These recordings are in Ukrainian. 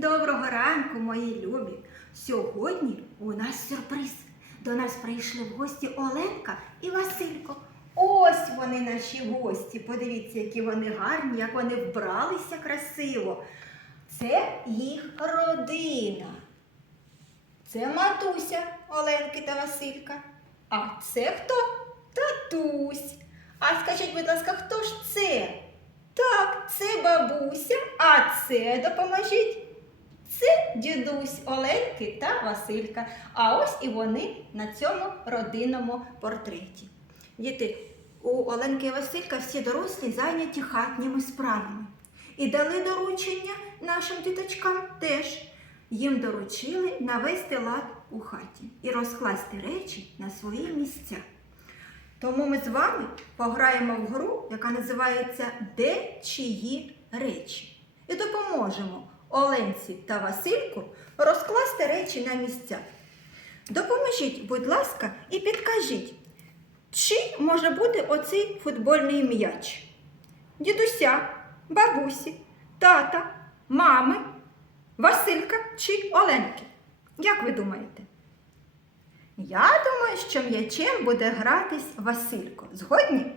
Доброго ранку, мої любі! Сьогодні у нас сюрприз. До нас прийшли в гості Оленка і Василько. Ось вони наші гості. Подивіться, які вони гарні, як вони вбралися красиво. Це їх родина. Це матуся Оленки та Василька. А це хто? Татусь. А скажіть, будь ласка, хто ж це? Так, це бабуся, а це допоможіть. Це дідусь Оленки та Василька. А ось і вони на цьому родинному портреті. Діти, у Оленки і Василька всі дорослі зайняті хатніми справами. І дали доручення нашим діточкам теж. Їм доручили навести лад у хаті і розкласти речі на свої місця. Тому ми з вами пограємо в гру, яка називається Де чиї речі. І допоможемо Оленці та Васильку розкласти речі на місця. Допоможіть, будь ласка, і підкажіть, чи може бути оцей футбольний м'яч? Дідуся, бабусі, тата, мами, Василька чи Оленки? Як ви думаєте? Я думаю, що м'ячем буде гратись Василько. Згодні?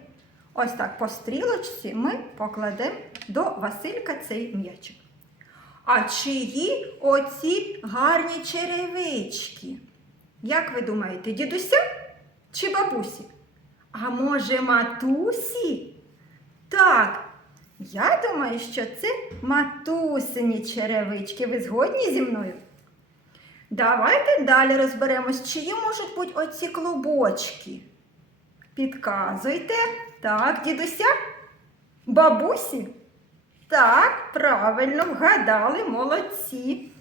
Ось так по стрілочці ми покладемо до Василька цей м'ячик. А чиї оці гарні черевички? Як ви думаєте, дідуся чи бабусі? А може матусі? Так, я думаю, що це матусині черевички. Ви згодні зі мною? Давайте далі розберемось, чиї можуть бути оці клубочки. Підказуйте. Так, дідуся? Бабусі? Так, правильно, вгадали, молодці.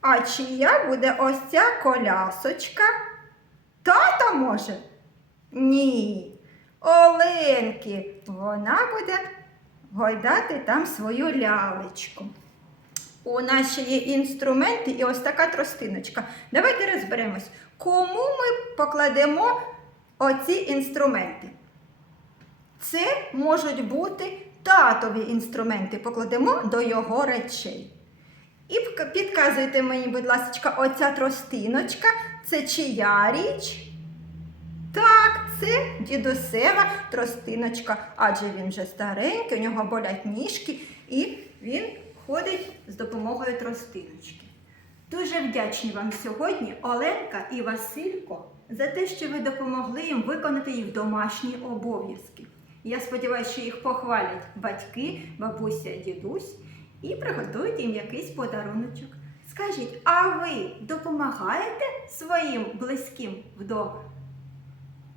А чия буде ось ця колясочка? Тата може? Ні. Оленки. Вона буде гойдати там свою лялечку. У нас ще є інструменти і ось така тростиночка. Давайте розберемось, кому ми покладемо оці інструменти. Це можуть бути татові інструменти, покладемо до його речей. І підказуйте мені, будь ласка, оця тростиночка це чия річ? Так, це дідусева тростиночка, адже він вже старенький, у нього болять ніжки, і він ходить з допомогою тростиночки. Дуже вдячні вам сьогодні, Оленка і Василько, за те, що ви допомогли їм виконати їх домашні обов'язки. Я сподіваюся, що їх похвалять батьки, бабуся, дідусь і приготують їм якийсь подаруночок. Скажіть, а ви допомагаєте своїм близьким вдома?